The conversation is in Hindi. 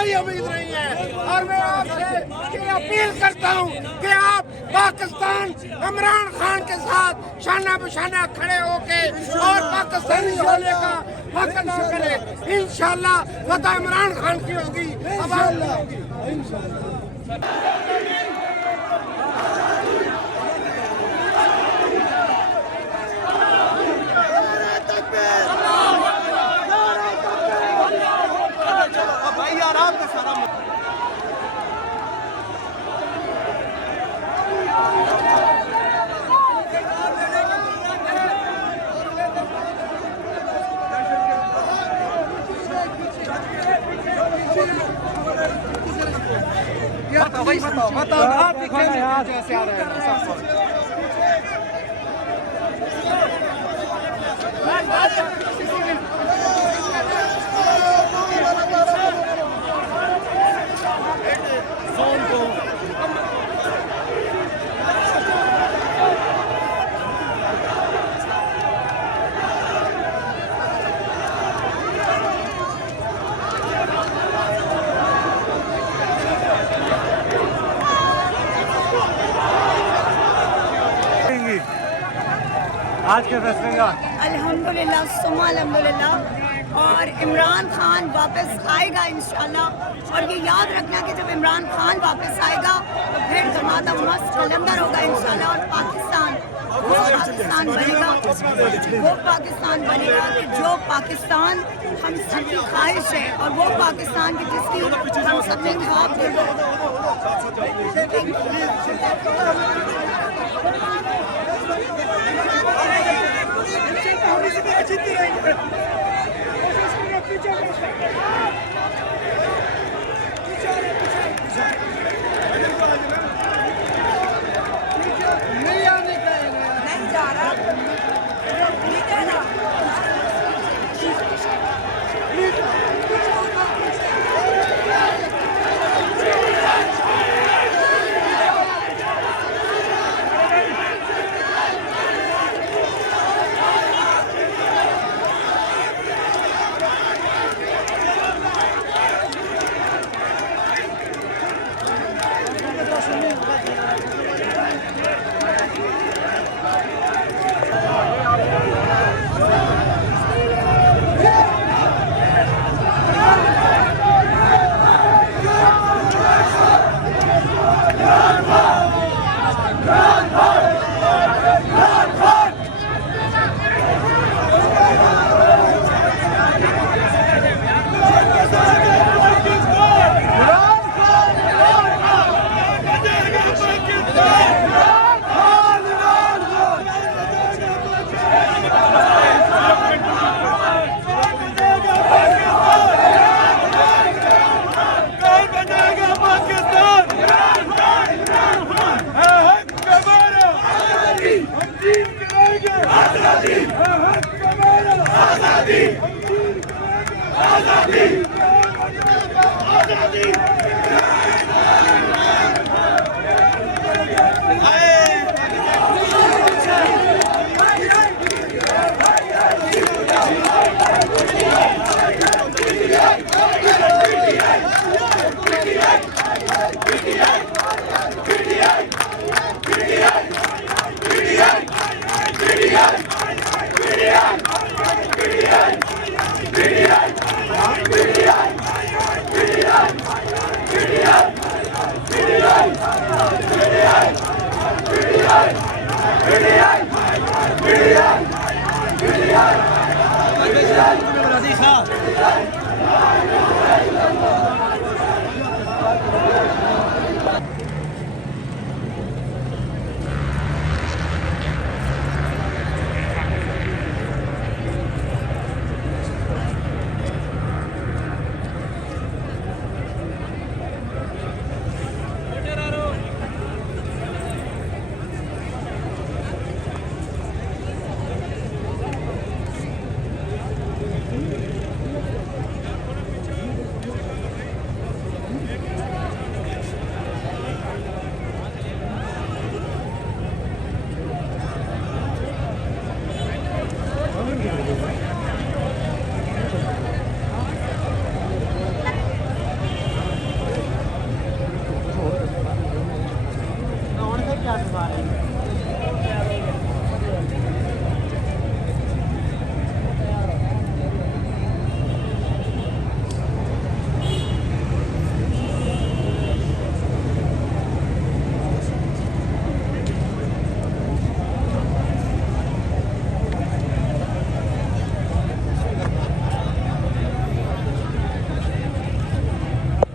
कोई उम्मीद नहीं है। और मैं आपसे ये अपील करता हूँ कि आप पाकिस्तान इमरान खान के साथ शाना बशाना खड़े होके और पाकिस्तानी होने का हक अदा करें। इंशाल्लाह फतह इमरान खान की होगी, अवाम होगी। बताओ आप जैसे आ रहे हैं। आज के फैसले का अल्हम्दुलिल्लाह सुम्मा अल्हम्दुलिल्लाह। और इमरान खान वापस आएगा इंशाल्लाह। और ये याद रखना कि जब इमरान खान वापस आएगा तो फिर जमात मस्त कलंदर होगा इंशाल्लाह। और पाकिस्तान वो पाकिस्तान बनेगा, वो पाकिस्तान बनेगा कि जो पाकिस्तान हम सबकी ख्वाहिश है, और वो पाकिस्तान की जिसकी हम सबने ख्वाब Hadi